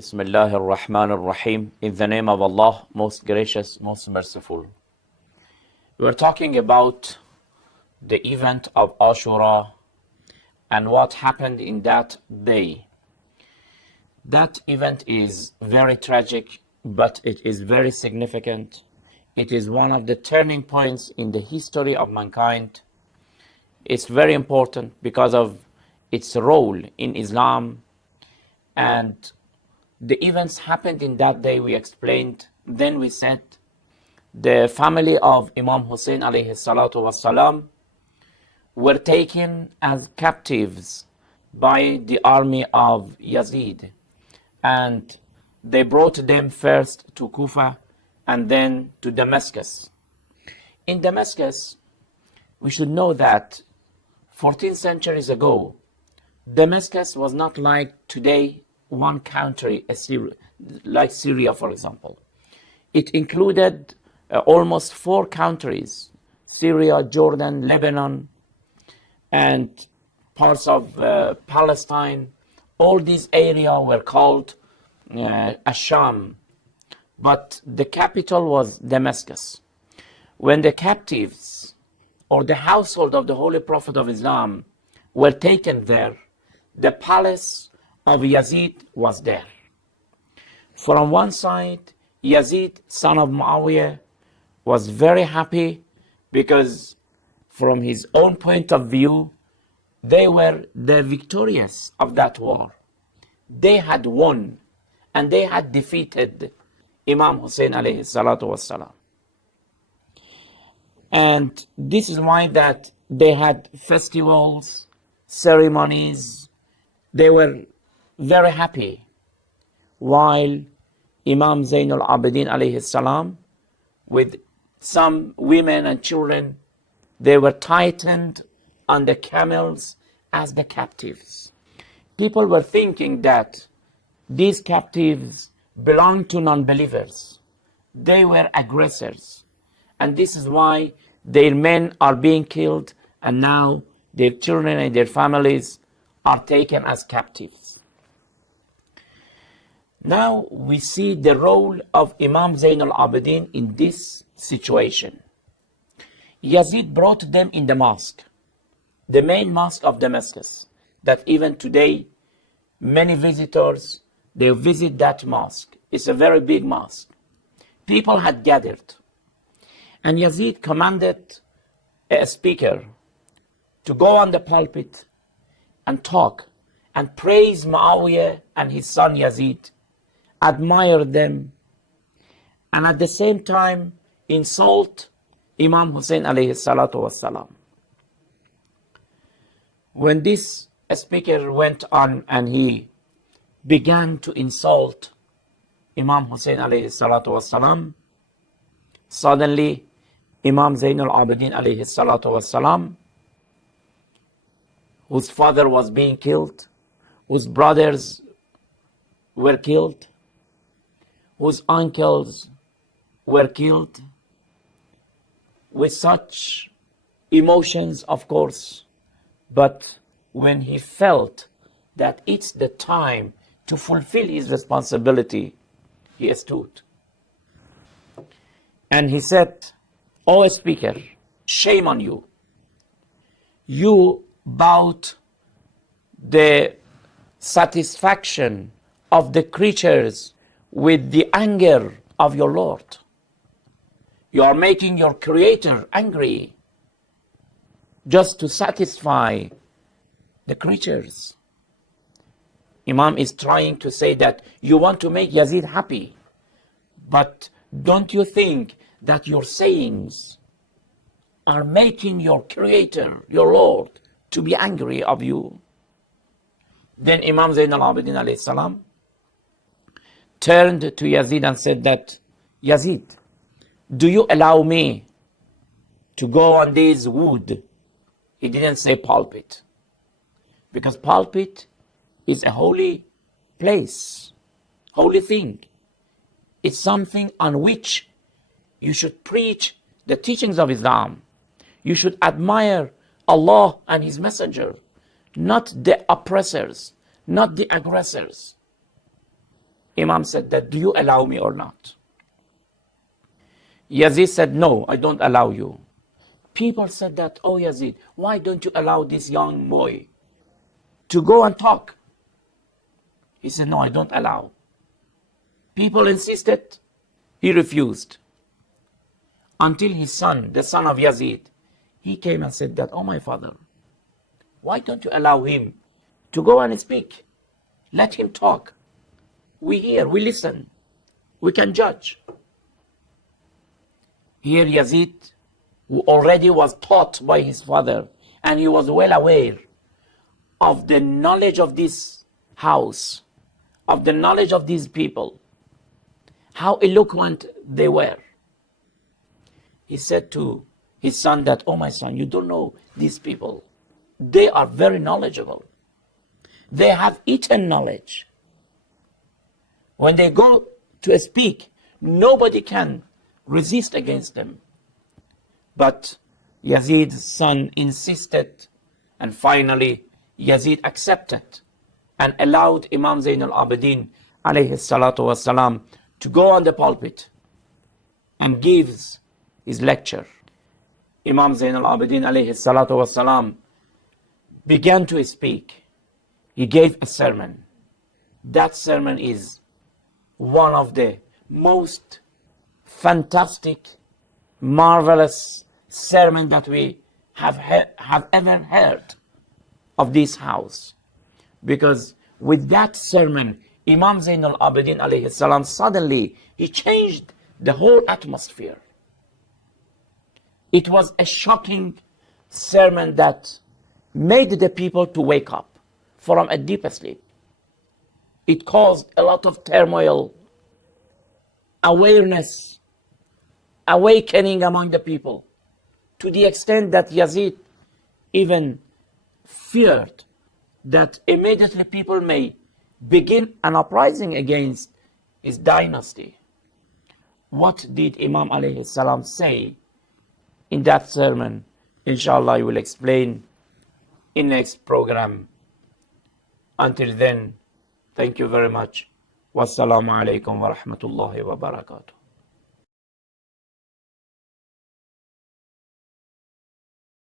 Bismillah ar-Rahman ar-Rahim. In the name of Allah, most gracious, most merciful. We're talking about the event of Ashura and what happened in that day. That event is very tragic, but it is very significant. It is one of the turning points in the history of mankind. It's very important because of its role in Islam, and the events happened in that day we explained. Then we said the family of Imam Hussein alayhi salatu wasalam were taken as captives by the army of Yazid, and they brought them first to Kufa and then to Damascus. In Damascus, we should know that 14 centuries ago, Damascus was not like today, one country, like Syria, for example. It included almost 4 countries: Syria, Jordan, Lebanon, and parts of Palestine. All these areas were called Al-Sham, but the capital was Damascus. When the captives or the household of the Holy Prophet of Islam were taken there, the palace of Yazid was there. From one side, Yazid, son of Muawiyah, was very happy because from his own point of view, they were the victorious of that war. They had won and they had defeated Imam Hussein alayhi salatu wassalam. And this is why that they had festivals, ceremonies. They were very happy, while Imam Zainul Abidin alayhi salam, with some women and children, they were tightened on the camels as the captives. People were thinking that these captives belonged to non-believers. They were aggressors, and this is why their men are being killed, and now their children and their families are taken as captives. Now we see the role of Imam Zainul Abidin in this situation. Yazid brought them in the mosque, the main mosque of Damascus, that even today many visitors, they visit that mosque. It's a very big mosque. People had gathered, and Yazid commanded a speaker to go on the pulpit and talk and praise Muawiyah and his son Yazid, admire them, and at the same time insult Imam Hussein alayhi salatu wassalam. When this speaker went on and he began to insult Imam Hussein alayhi salatu wassalam, suddenly Imam Zainul Abidin alayhi salatu wassalam, whose father was being killed, whose brothers were killed, whose uncles were killed, with such emotions, of course, but when he felt that it's the time to fulfill his responsibility, he stood. And he said, "O speaker, shame on you. You bought the satisfaction of the creatures with the anger of your Lord. You are making your Creator angry just to satisfy the creatures." Imam is trying to say that you want to make Yazid happy, but don't you think that your sayings are making your Creator, your Lord, to be angry of you? Then Imam Zainul Abidin alayhi salam turned to Yazid and said that, "Yazid, do you allow me to go on this wood?" He didn't say pulpit, because pulpit is a holy place, holy thing. It's something on which you should preach the teachings of Islam. You should admire Allah and His Messenger, not the oppressors, not the aggressors. Imam said that, do you allow me or not? Yazid said, no, I don't allow you. People said that, oh Yazid, why don't you allow this young boy to go and talk? He said, no, I don't allow. People insisted. He refused. Until his son, the son of Yazid, he came and said that, oh my father, why don't you allow him to go and speak? Let him talk. We hear, we listen, we can judge. Here Yazid, who already was taught by his father, and he was well aware of the knowledge of this house, of the knowledge of these people, how eloquent they were. He said to his son that, oh my son, you don't know these people. They are very knowledgeable. They have eaten knowledge. When they go to speak, nobody can resist against them. But Yazid's son insisted, and finally Yazid accepted and allowed Imam Zain al-Abidin alayhi salatu wasalam to go on the pulpit and gives his lecture. Imam Zain al-Abidin alayhi salatu wasalam began to speak. He gave a sermon. That sermon is one of the most fantastic, marvelous sermon that we have ever heard of this house. Because with that sermon, Imam Zain al-Abidin alayhi salam, suddenly he changed the whole atmosphere. It was a shocking sermon that made the people to wake up from a deep sleep. It caused a lot of turmoil, awareness, awakening among the people, to the extent that Yazid even feared that immediately people may begin an uprising against his dynasty. What did Imam alayhi salam say in that sermon? Inshallah, I will explain in next program. Until then, thank you very much. Wassalamu alaikum wa rahmatullahi wa barakatuh.